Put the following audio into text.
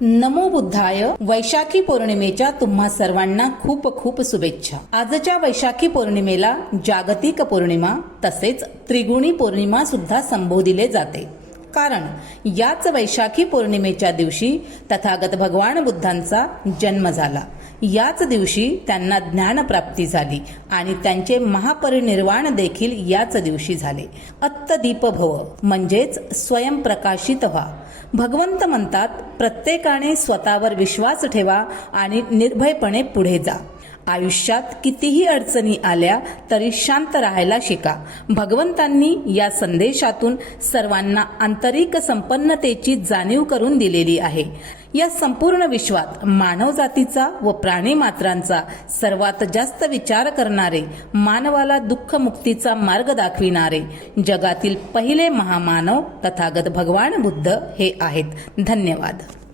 नमो बुद्धाय. वैशाखी पौर्णिमेच्या तुम्हा सर्वांना खूप खूप शुभेच्छा. आजच्या वैशाखी पौर्णिमेला जागतिक पौर्णिमा तसेच त्रिगुणी पौर्णिमा सुद्धा संबोधिले जाते. कारण याच वैशाखी पौर्णिमेच्या दिवशी तथागत भगवान बुद्धांचा जन्म झाला. याच दिवशी त्यांना ज्ञानप्राप्ती झाली आणि त्यांचे महापरिनिर्वाण देखील याच दिवशी झाले. अत्तदीप भव म्हणजेच स्वयंप्रकाशित व्हा. भगवंत म्हणतात, प्रत्येकाने स्वतःवर विश्वास ठेवा आणि निर्भयपणे पुढे जा. आयुष्यात कितीही अडचणी आल्या तरी शांत राहायला शिका. भगवंतांनी या संदेशातून सर्वांना आंतरिक संपन्नतेची जाणीव करून दिलेली आहे. या संपूर्ण विश्वात मानवजातीचा व प्राणीमात्रांचा सर्वात जास्त विचार करणारे, मानवाला दुःखमुक्तीचा मार्ग दाखविणारे जगातील पहिले महामानव तथागत भगवान बुद्ध हे आहेत. धन्यवाद.